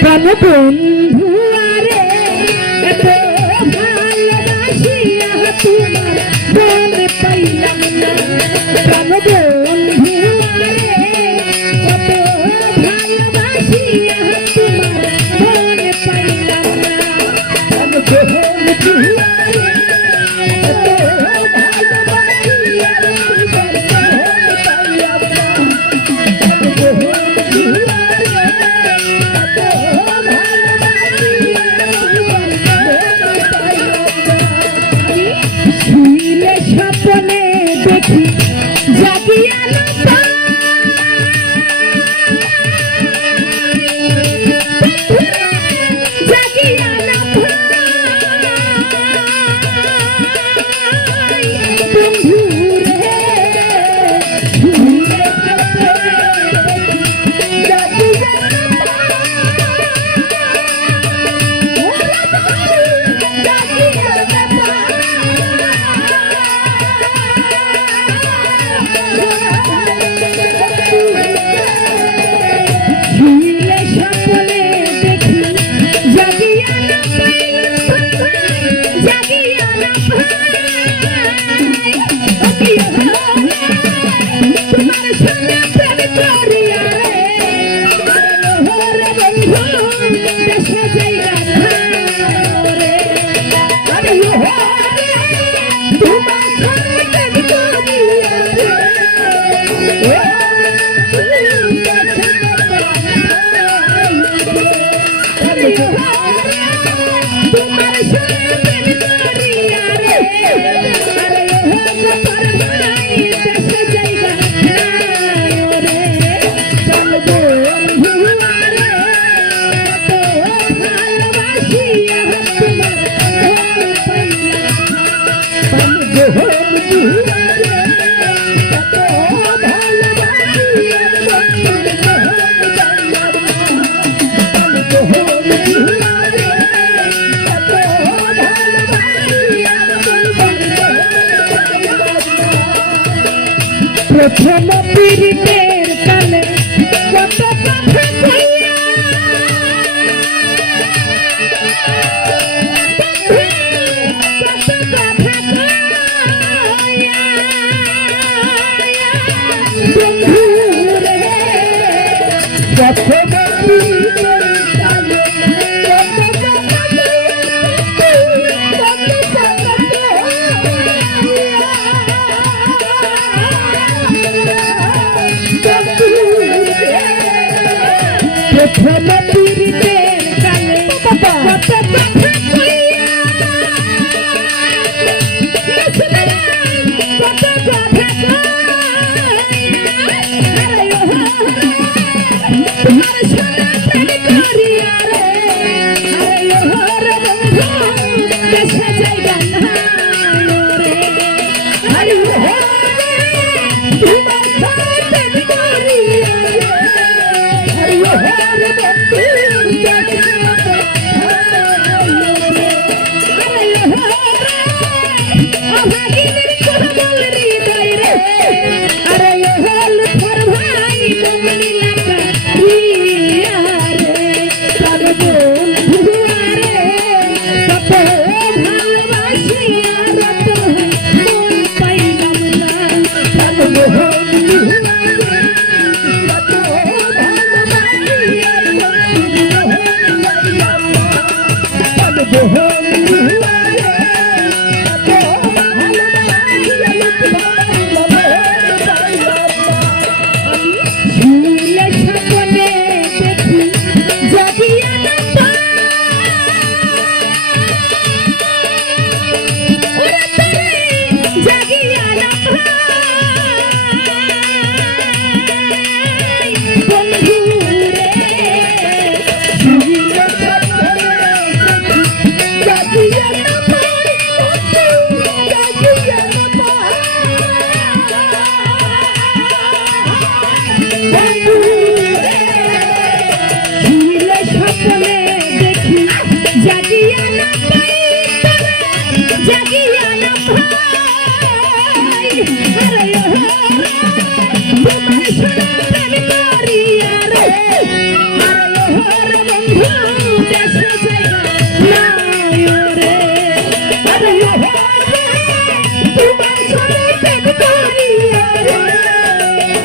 প্রাণ Thank you. প্রথম পীড়িতের কালে Felipe.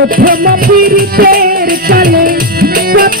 প্রথম পীড়িতের কালে কত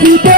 y te